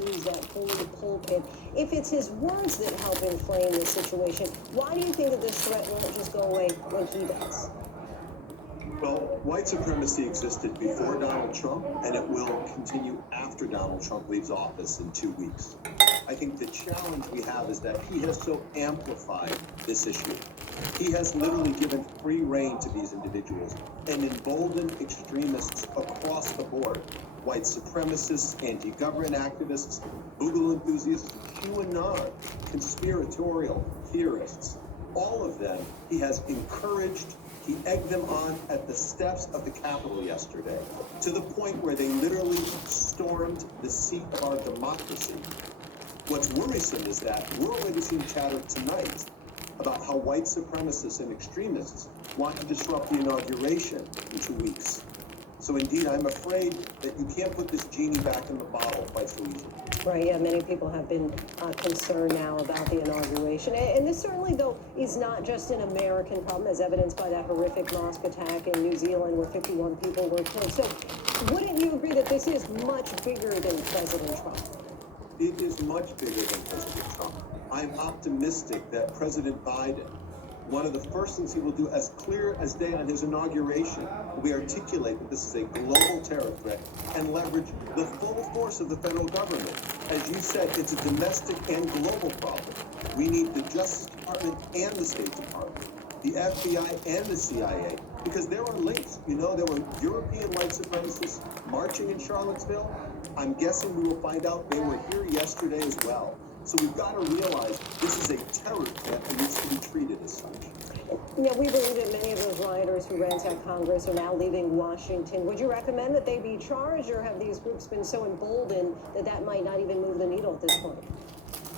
use that holy pulpit. If it's his words that help inflame the situation, why do you think that this threat won't just go away when he does? Well, white supremacy existed before Donald Trump, and it will continue after Donald Trump leaves office in 2 weeks. I think the challenge we have is that he has so amplified this issue. He has literally given free rein to these individuals and emboldened extremists across the board. White supremacists, anti-government activists, Google enthusiasts, QAnon, conspiratorial theorists, all of them he has encouraged. He egged them on at the steps of the Capitol yesterday, to the point where they literally stormed the seat of our democracy. What's worrisome is that we're already seeing chatter tonight about how white supremacists and extremists want to disrupt the inauguration in 2 weeks. So indeed, I'm afraid that you can't put this genie back in the bottle quite so easily. Right, yeah, many people have been concerned now about the inauguration. And this certainly, though, is not just an American problem, as evidenced by that horrific mosque attack in New Zealand where 51 people were killed. So wouldn't you agree that this is much bigger than President Trump? It is much bigger than President Trump. I'm optimistic that President Biden, one of the first things he will do, as clear as day on his inauguration, will be articulate that this is a global terror threat and leverage the full force of the federal government. As you said, it's a domestic and global problem. We need the Justice Department and the State Department, the FBI and the CIA, because there are links. You know, there were European white supremacists marching in Charlottesville. I'm guessing we will find out they were here yesterday as well. So we've got to realize this is a terror threat that needs to be treated as such. Yeah, we believe that many of those rioters who ransacked Congress are now leaving Washington. Would you recommend that they be charged, or have these groups been so emboldened that that might not even move the needle at this point?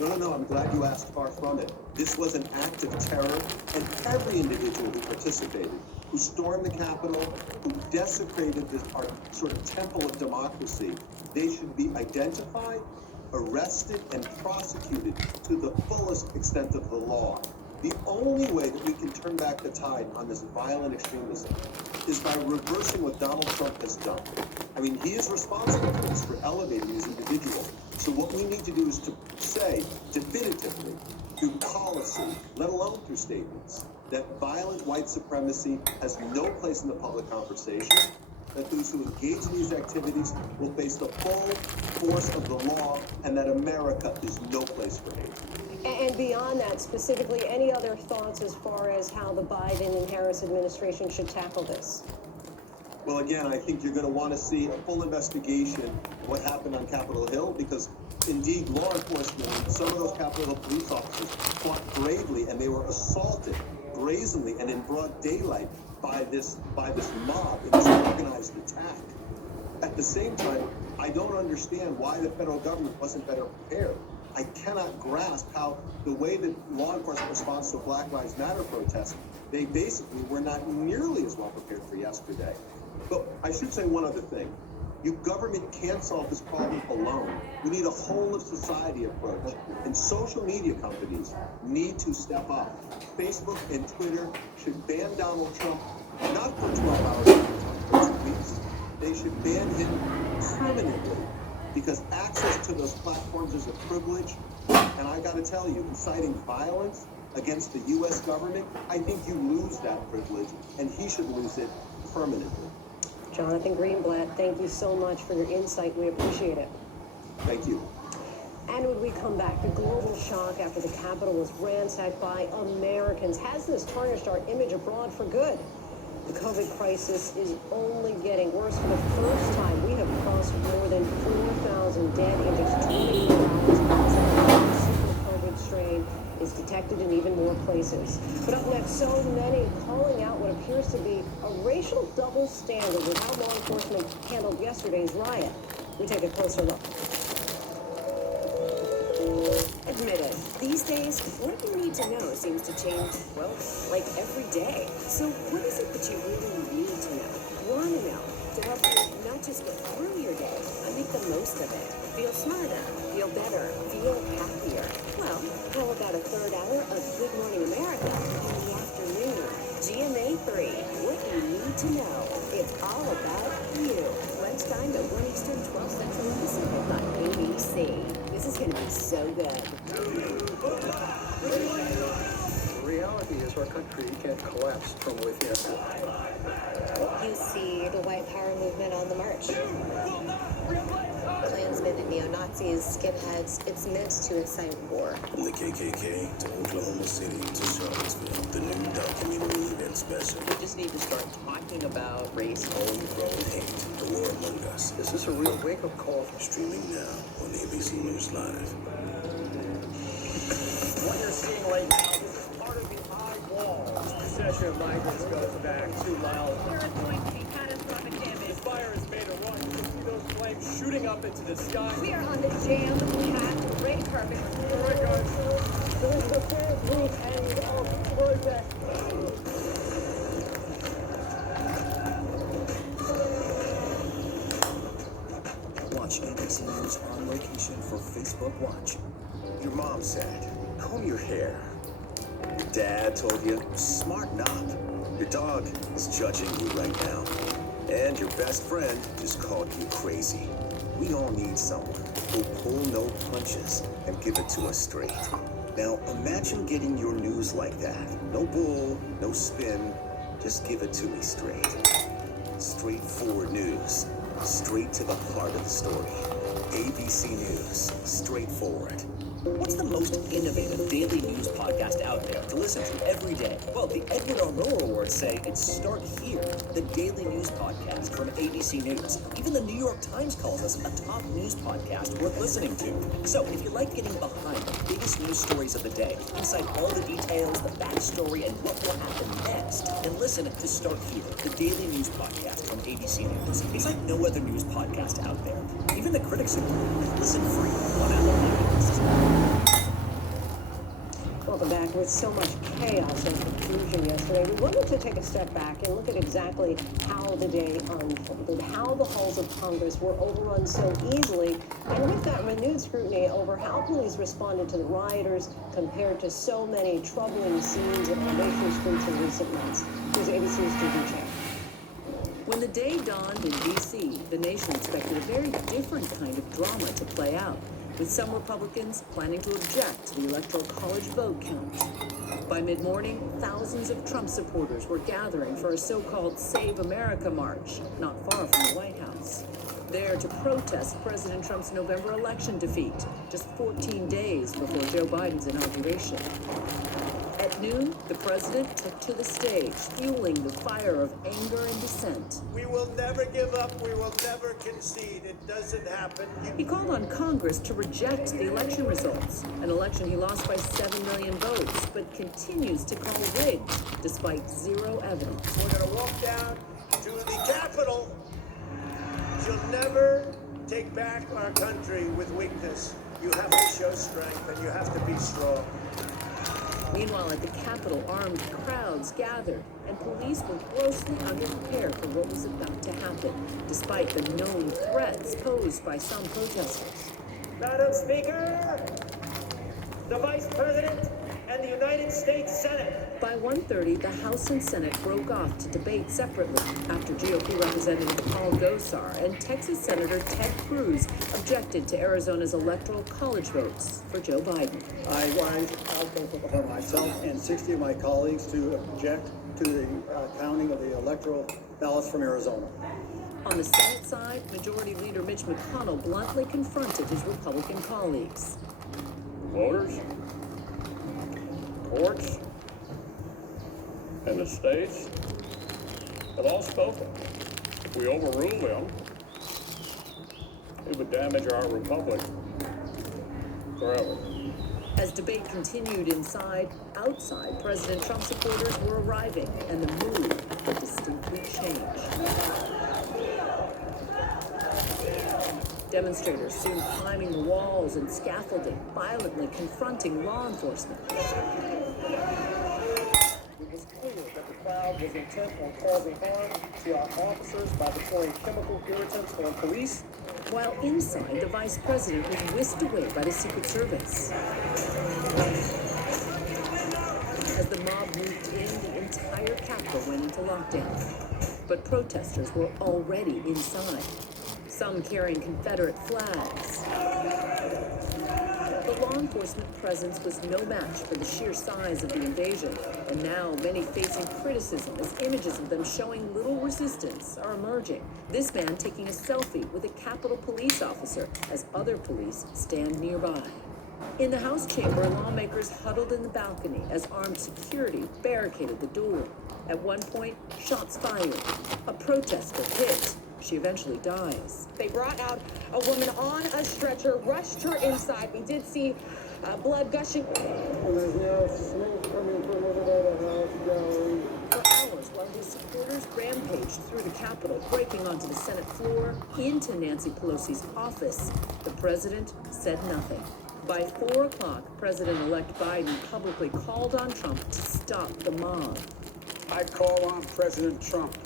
No, I'm glad you asked. Far from it. This was an act of terror, and every individual who participated, who stormed the Capitol, who desecrated this, our sort of temple of democracy, they should be identified, arrested, and prosecuted to the fullest extent of the law. The only way that we can turn back the tide on this violent extremism is by reversing what Donald Trump has done. I mean, he is responsible for this, for elevating these individuals. So what we need to do is to say definitively, through policy, let alone through statements, that violent white supremacy has no place in the public conversation, that those who engage in these activities will face the full force of the law, and that America is no place for hate. And beyond that, specifically, any other thoughts as far as how the Biden and Harris administration should tackle this? Well, again, I think you're going to want to see a full investigation of what happened on Capitol Hill, because indeed law enforcement and some of those Capitol Hill police officers fought bravely, and they were assaulted brazenly and in broad daylight by this mob in this organized attack. At the same time, I don't understand why the federal government wasn't better prepared. I cannot grasp how the way that law enforcement responds to a Black Lives Matter protest, they basically were not nearly as well prepared for yesterday. But I should say one other thing. Your government can't solve this problem alone. We need a whole of society approach. And social media companies need to step up. Facebook and Twitter should ban Donald Trump, not for 12 hours, but for 2 weeks. They should ban him permanently, because access to those platforms is a privilege. And I got to tell you, inciting violence against the U.S. government, I think you lose that privilege, and he should lose it permanently. Jonathan Greenblatt, thank you so much for your insight. We appreciate it. Thank you. And when we come back, the global shock after the Capitol was ransacked by Americans. Has this tarnished our image abroad for good? The COVID crisis is only getting worse. For the first time, we have crossed more than 4,000 dead in just 24 hours. The super COVID strain is detected in even more places. But up next, so many calling out what appears to be a racial double standard with how law enforcement handled yesterday's riot. We take a closer look. Admit it, these days, what you need to know seems to change, well, like every day. So what is it that you really need to know, want to know, to help you not just get through your day, but make the most of it, feel smarter, feel better, feel happier? Well, how about a third hour of Good Morning America in the afternoon? GMA 3, what you need to know. It's all about you. Lunchtime at 1 Eastern, 12 Central Pacific on ABC. see. This is gonna be so good. The reality is our country can't collapse from within. You see the white power movement on the march. Klansmen and neo-Nazis, skinheads, it's meant to incite war. From the KKK to Oklahoma City to Charlottesville, the new documentary event special. We just need to start talking about race. Homegrown hate, the war among us. Is this a real wake-up call? Streaming now on ABC News Live. What you're seeing right now, this is part of the eye wall. This procession of migrants goes back 2 miles. There is going to be catastrophic The damage. fire has made a run. You can see those flames shooting up into the sky. We are on the jam-packed red carpet. All right, guys. This is the first weekend of protest. Watch ABC News on location for Facebook Watch. Your mom said, comb your hair. Your dad told you, smarten up. Your dog is judging you right now. And your best friend just called you crazy. We all need someone who'll pull no punches and give it to us straight. Now imagine getting your news like that. No bull, no spin, just give it to me straight. Straightforward news, straight to the heart of the story. ABC News, straightforward. What's the most innovative daily news podcast out there to listen to every day? Well, the Edward R. Murrow Awards say it's Start Here, the daily news podcast from ABC News. Even the New York Times calls us a top news podcast worth listening to. So if you like getting behind the biggest news stories of the day, inside all the details, the backstory, and what will happen next, then listen to Start Here, the daily news podcast from ABC News. It's like no other news podcast out there. Even the critics agree. Listen free on Apple Podcasts. Welcome back. With so much chaos and confusion yesterday, we wanted to take a step back and look at exactly how the day unfolded, how the halls of Congress were overrun so easily, and with that renewed scrutiny over how police responded to the rioters compared to so many troubling scenes at our nation's streets in recent months. Here's ABC's Judy Chang. When the day dawned in D.C., the nation expected a very different kind of drama to play out, with some Republicans planning to object to the Electoral College vote count. By mid-morning, thousands of Trump supporters were gathering for a so-called Save America march, not far from the White House. There to protest President Trump's November election defeat, just 14 days before Joe Biden's inauguration. At noon, the president took to the stage, fueling the fire of anger and dissent. We will never give up. We will never concede. It doesn't happen. He called on Congress to reject the election results, an election he lost by 7 million votes, but continues to call rigged, despite zero evidence. We're going to walk down to the Capitol. You'll never take back our country with weakness. You have to show strength, and you have to be strong. Meanwhile, at the Capitol, armed crowds gathered, and police were grossly underprepared for what was about to happen, despite the known threats posed by some protesters. Madam Speaker, the Vice President, and the United States Senate. By 1:30, the House and Senate broke off to debate separately after GOP Representative Paul Gosar and Texas Senator Ted Cruz objected to Arizona's electoral college votes for Joe Biden. I rise out for myself and 60 of my colleagues to object to the counting of the electoral ballots from Arizona. On the Senate side, Majority Leader Mitch McConnell bluntly confronted his Republican colleagues. Voters, courts, and the states have all spoken. If we overrule them, it would damage our republic forever. As debate continued inside, outside, President Trump supporters were arriving, and the mood had distinctly changed. Demonstrators soon climbing the walls and scaffolding, violently confronting law enforcement. It was clear that the crowd was intent on causing harm to our officers by deploying chemical irritants on police. While inside, the vice president was whisked away by the Secret Service. As the mob moved in, the entire Capitol went into lockdown. But protesters were already inside, some carrying Confederate flags. law enforcement presence was no match for the sheer size of the invasion, and now many facing criticism as images of them showing little resistance are emerging. This man taking a selfie with a Capitol police officer as other police stand nearby. In the House chamber, lawmakers huddled in the balcony as armed security barricaded the door. At one point, shots fired. A protester hit. She eventually dies. They brought out a woman on a stretcher, rushed her inside. We did see blood gushing. For hours, while his supporters rampaged through the Capitol, breaking onto the Senate floor, into Nancy Pelosi's office, the president said nothing. By 4 o'clock, President-elect Biden publicly called on Trump to stop the mob. I call on President Trump.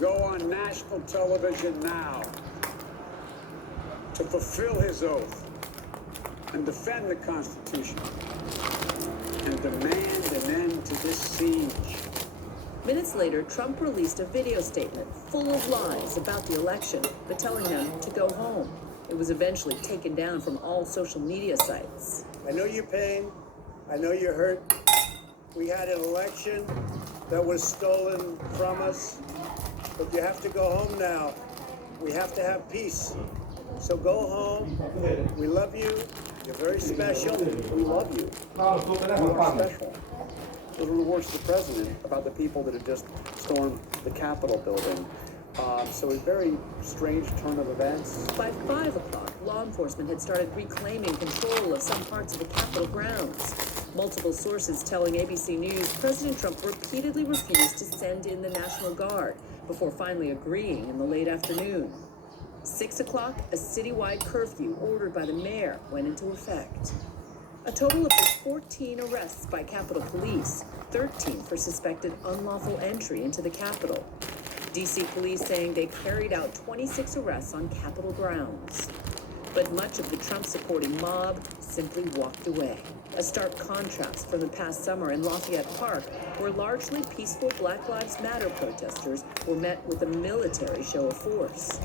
Go on national television now to fulfill his oath and defend the Constitution and demand an end to this siege. Minutes later, Trump released a video statement full of lies about the election, but telling them to go home. It was eventually taken down from all social media sites. I know your pain. I know you're hurt. We had an election that was stolen from us, but you have to go home now. We have to have peace. So go home. We love you. You're very special. We love you. You are special. Those were the words of the president about the people that had just stormed the Capitol building. So a very strange turn of events. By 5 o'clock, law enforcement had started reclaiming control of some parts of the Capitol grounds. Multiple sources telling ABC News President Trump repeatedly refused to send in the National Guard before finally agreeing in the late afternoon. 6 o'clock, a citywide curfew ordered by the mayor went into effect. A total of 14 arrests by Capitol Police, 13 for suspected unlawful entry into the Capitol. D.C. police saying they carried out 26 arrests on Capitol grounds. But much of the Trump-supporting mob simply walked away. A stark contrast from the past summer in Lafayette Park, where largely peaceful Black Lives Matter protesters were met with a military show of force.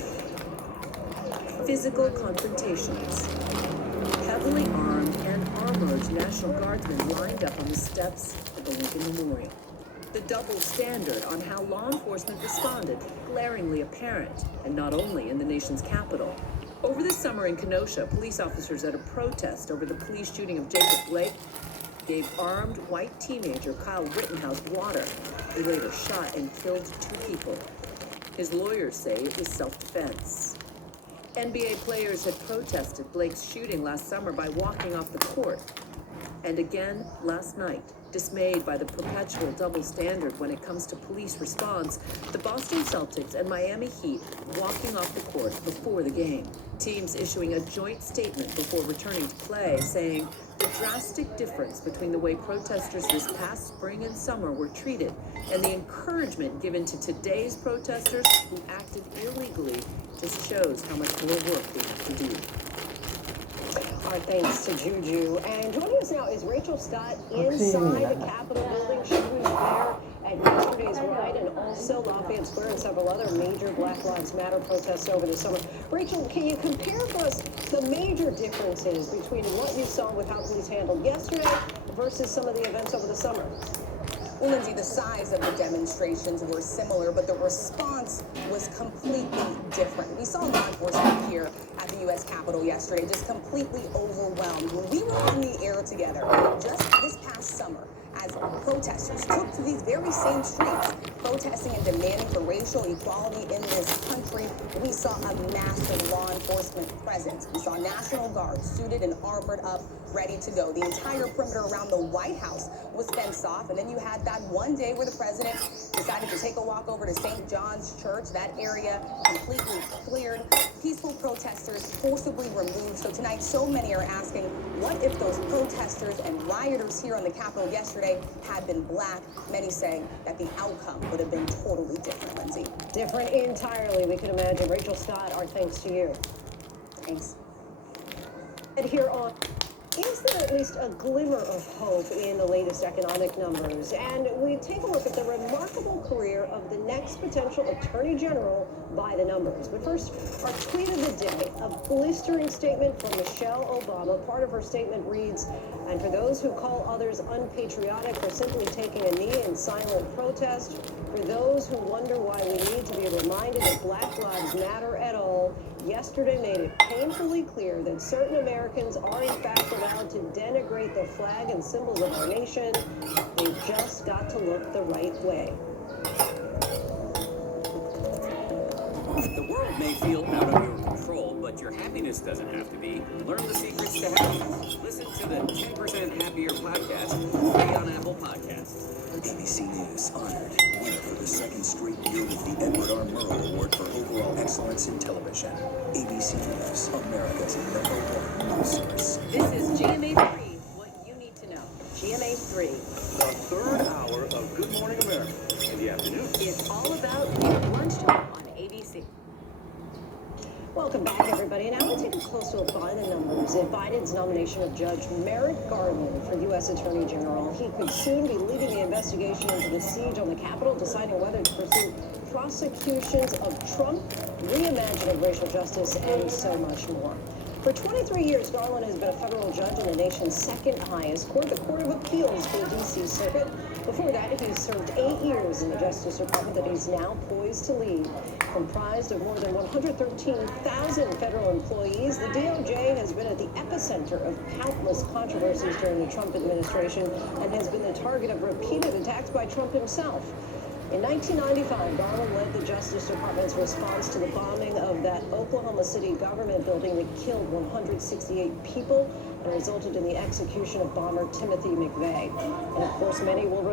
Physical confrontations. Heavily armed and armored National Guardsmen lined up on the steps of the Lincoln Memorial. The double standard on how law enforcement responded, glaringly apparent, and not only in the nation's capital. Over the summer in Kenosha, police officers at a protest over the police shooting of Jacob Blake gave armed white teenager Kyle Rittenhouse water. He later shot and killed 2 people. His lawyers say it was self-defense. NBA players had protested Blake's shooting last summer by walking off the court. And again last night, dismayed by the perpetual double standard when it comes to police response, the Boston Celtics and Miami Heat walking off the court before the game. Teams issuing a joint statement before returning to play, saying the drastic difference between the way protesters this past spring and summer were treated and the encouragement given to today's protesters who acted illegally just shows how much more work they have to do. Our thanks to Juju. And joining us now is Rachel Scott inside the Capitol building. She was there at yesterday's riot and also Lafayette Square and several other major Black Lives Matter protests over the summer. Rachel, can you compare for us the major differences between what you saw with how police handled yesterday versus some of the events over the summer? Well, Lindsay, the size of the demonstrations were similar, but the response was completely different. We saw law enforcement here at the U.S. Capitol yesterday just completely overwhelmed. When we were on the air together just this past summer, as protesters took to these very same streets, protesting and demanding for racial equality in this country, we saw a massive law enforcement presence. We saw National Guard suited and armored up, ready to go. The entire perimeter around the White House was fenced off, and then you had that one day where the president decided to take a walk over to St. John's Church. That area completely cleared. Peaceful protesters forcibly removed. So tonight, so many are asking, what if those protesters and rioters here on the Capitol yesterday had been Black? Many saying that the outcome would have been totally different, Lindsay. Different entirely, we can imagine. Rachel Scott, our thanks to you. Thanks. And here on Is there at least a glimmer of hope in the latest economic numbers? And we take a look at the remarkable career of the next potential Attorney General by the numbers. But first, our tweet of the day, a blistering statement from Michelle Obama. Part of her statement reads, "And for those who call others unpatriotic for simply taking a knee in silent protest, for those who wonder why we need to be reminded that Black Lives Matter at all, yesterday made it painfully clear that certain Americans are in fact allowed to denigrate the flag and symbols of our nation. They've just got to look the right way." The world may feel out of your control, but your happiness doesn't have to be. Learn the secrets to happiness. Listen to the 10% Happier podcast, free on Apple Podcasts. ABC News honored winner for the second straight year with the Edward R. Murrow Award for overall excellence in television. ABC News, America's #1 news source. This is GMA3, what you need to know. GMA3. The third hour of Good Morning America in the afternoon. It's all about lunchtime on ABC. Welcome back, everybody. Now we'll take a closer look behind the numbers at Biden's nomination of Judge Merrick Garland for U.S. Attorney General. He could soon be leading the investigation into the siege on the Capitol, deciding whether to pursue prosecutions of Trump, reimagine of racial justice, and so much more. For 23 years, Garland has been a federal judge in the nation's second highest court, the Court of Appeals for the D.C. Circuit. Before that, he served 8 years in the Justice Department that he's now poised to lead. Comprised of more than 113,000 federal employees, the DOJ has been at the epicenter of countless controversies during the Trump administration and has been the target of repeated attacks by Trump himself. In 1995, Garland led the Justice Department's response to the bombing of that Oklahoma City government building that killed 168 people and resulted in the execution of bomber Timothy McVeigh. And of course, many will